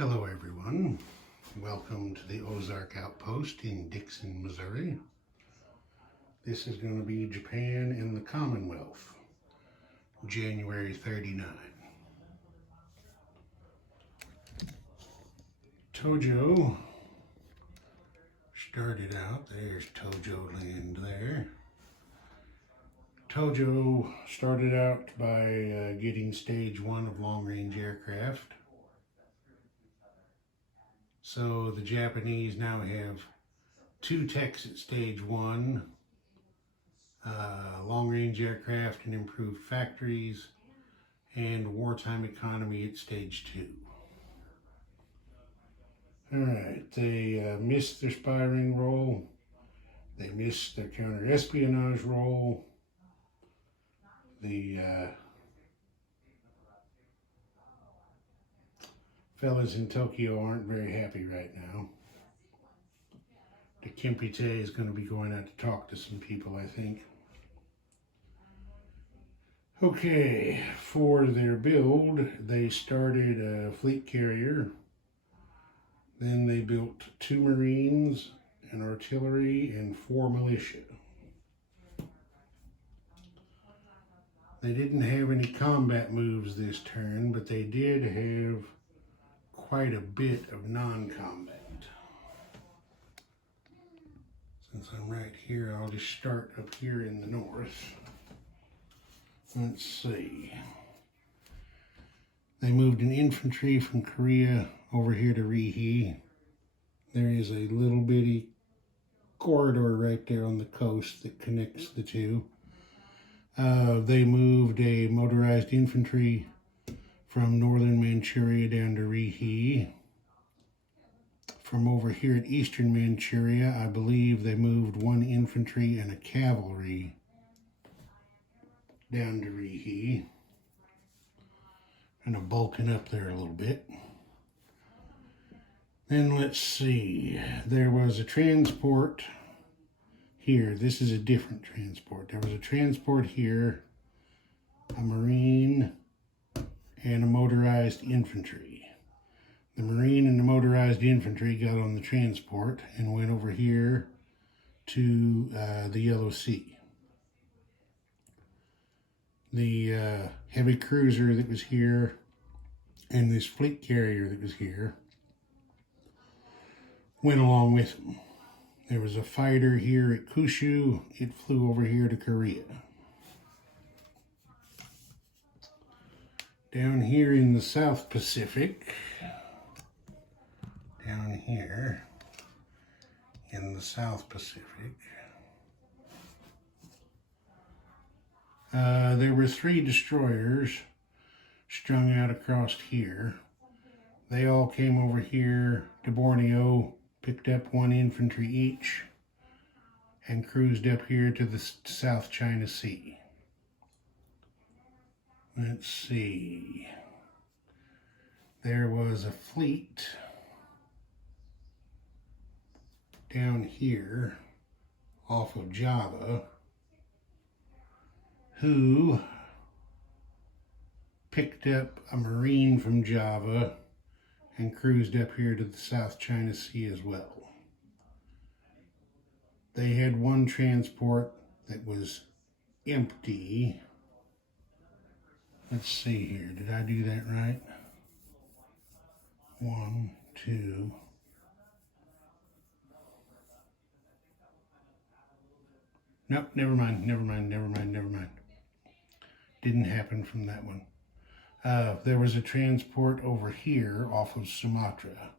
Hello everyone, welcome to the Ozark Outpost in Dixon, Missouri. This is going to be Japan and the Commonwealth, January 39. Tojo started out, there's Tojo land there. Tojo started out by getting stage 1 of long-range aircraft. So the Japanese now have 2 techs at stage 1, long-range aircraft and improved factories, and wartime economy at stage 2. Alright, they missed their spy ring role, they missed their counter-espionage role, the fellas in Tokyo aren't very happy right now. The Kempite is going to be going out to talk to some people, I think. Okay, for their build, they started a fleet carrier. Then they built 2 Marines, an artillery, and 4 militia. They didn't have any combat moves this turn, but they did have quite a bit of non-combat. Since I'm right here, I'll just start up here in the north. Let's see. They moved an infantry from Korea over here to Rihe. There is a little bitty corridor right there on the coast that connects the two. They moved a motorized infantry from northern Manchuria down to Rihe. From over here at eastern Manchuria, I believe they moved 1 infantry and a cavalry down to Rihe. Kind of bulking up there a little bit. Then let's see, there was a transport here. This is a different transport. There was a transport here, a Marine, and a motorized infantry. The Marine and the motorized infantry got on the transport and went over here to the Yellow Sea. The heavy cruiser that was here and this fleet carrier that was here went along with them. There was a fighter here at Kyushu. It flew over here to Korea. Down here in the South Pacific, down here in the South Pacific, there were 3 destroyers strung out across here. They all came over here to Borneo, picked up 1 infantry each, and cruised up here to the South China Sea. Let's see. There was a fleet down here off of Java who picked up a Marine from Java and cruised up here to the South China Sea as well. They had 1 transport that was empty. Let's see here, did I do that right? 1, 2. Nope, never mind. Didn't happen from that one. There was a transport over here off of Sumatra,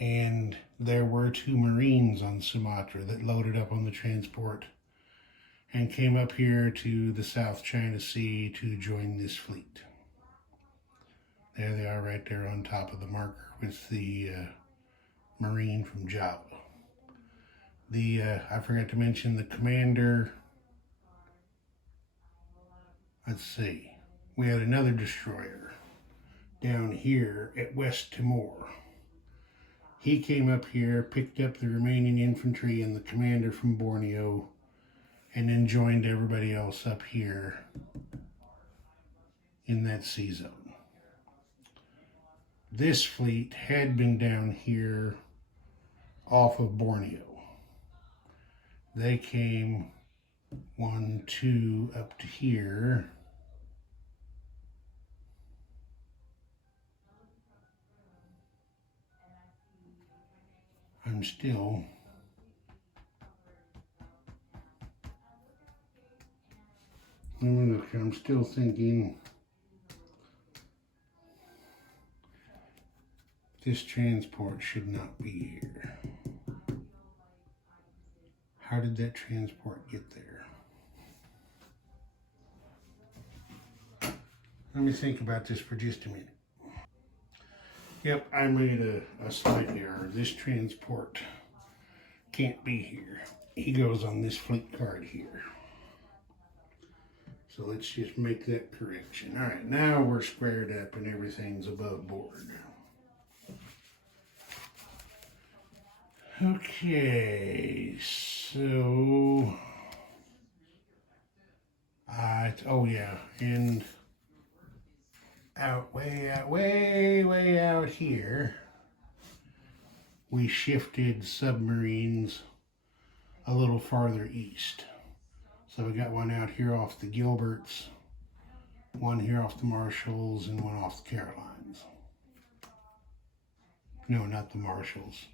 and there were 2 Marines on Sumatra that loaded up on the transport and came up here to the South China Sea to join this fleet. There they are right there on top of the marker with the Marine from Java. I forgot to mention the commander. Let's see. We had another destroyer down here at West Timor. He came up here, picked up the remaining infantry and the commander from Borneo, and then joined everybody else up here in that sea zone. This fleet had been down here off of Borneo. They came 1, 2 up to here. I'm still thinking this transport should not be here. How did that transport get there? Let me think about this for just a minute. Yep, I made a slight error. This transport can't be here. He goes on this fleet card here. So let's just make that correction. All right, now we're squared up and everything's above board. Okay, so oh yeah, and way out here, we shifted submarines a little farther east. So we got one out here off the Gilberts, one here off the Marshalls, and one off the Carolines. No, not the Marshalls.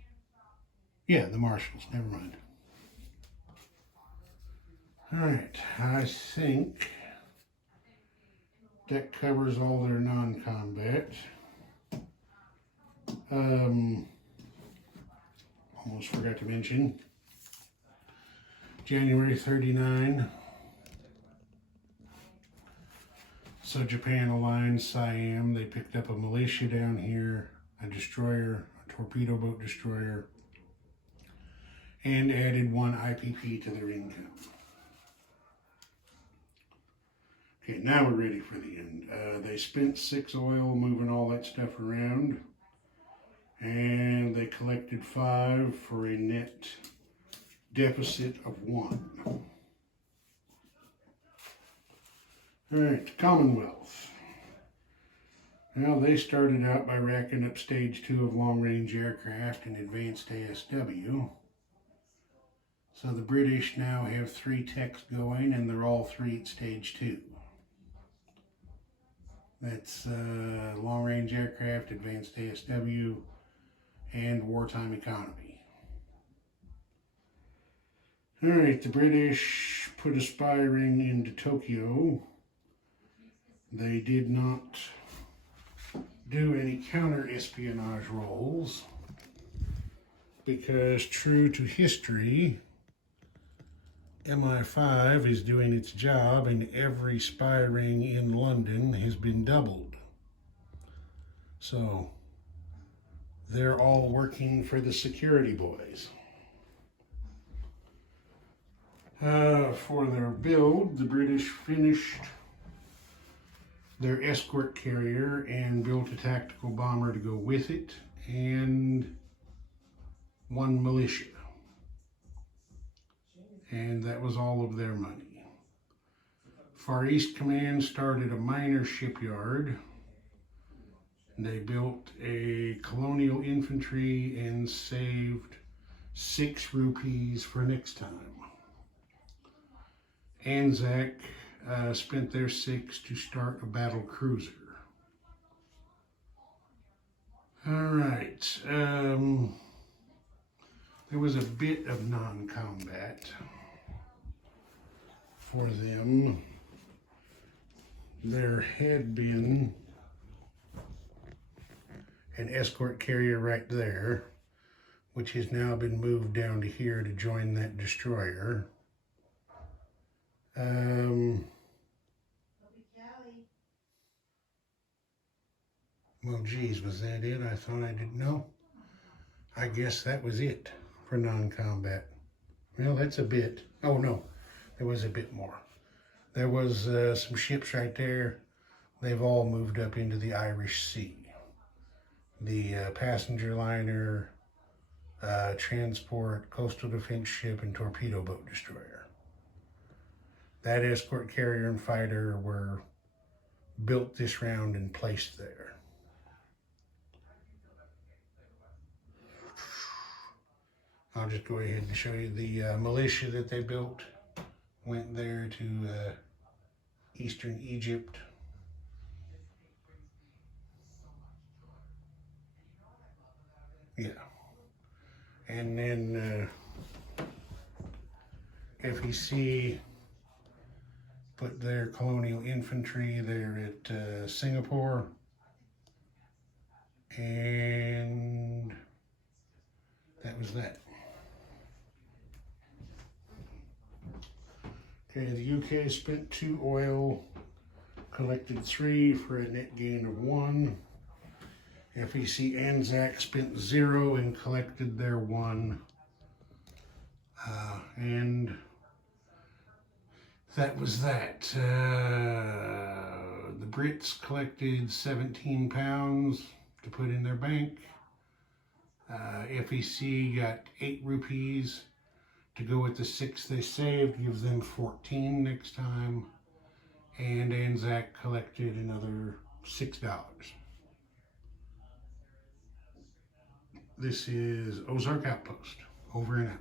Yeah, the Marshalls, never mind. All right, I think that covers all their non-combat. Almost forgot to mention, January 39. So Japan aligned Siam. They picked up a militia down here, a destroyer, a torpedo boat destroyer, and added 1 IPP to their income. Okay, now we're ready for the end. They spent 6 oil moving all that stuff around, and they collected 5 for a net deficit of 1. All right, Commonwealth. Now they started out by racking up stage 2 of long-range aircraft and advanced ASW. So the British now have 3 techs going, and they're all 3 at stage 2. That's long-range aircraft, advanced ASW, and wartime economy. All right, the British put a spy ring into Tokyo. They did not do any counter-espionage roles because, true to history, MI5 is doing its job and every spy ring in London has been doubled. So they're all working for the security boys. For their build, the British finished their escort carrier and built a tactical bomber to go with it, and 1 militia. And that was all of their money. Far East Command started a minor shipyard. They built a colonial infantry and saved 6 rupees for next time. Anzac spent their 6 to start a battle cruiser. All right. There was a bit of non-combat for them. There had been an escort carrier right there, which has now been moved down to here to join that destroyer. Well, geez, was that it? I thought I didn't know. I guess that was it for non-combat. Well, that's a bit. Oh, no, there was a bit more. There was some ships right there. They've all moved up into the Irish Sea. The passenger liner, transport, coastal defense ship, and torpedo boat destroyer. That escort carrier and fighter were built this round and placed there. I'll just go ahead and show you the militia that they built. Went there to Eastern Egypt. Yeah. And then FEC put their colonial infantry there at Singapore. And that was that. Okay, the UK spent 2 oil, collected 3 for a net gain of 1. FEC Anzac spent 0 and collected their 1. And that was that. The Brits collected 17 pounds to put in their bank. FEC got 8 rupees to go with the 6 they saved, gives them 14 next time. And Anzac collected another $6. This is Ozark Outpost, over and out.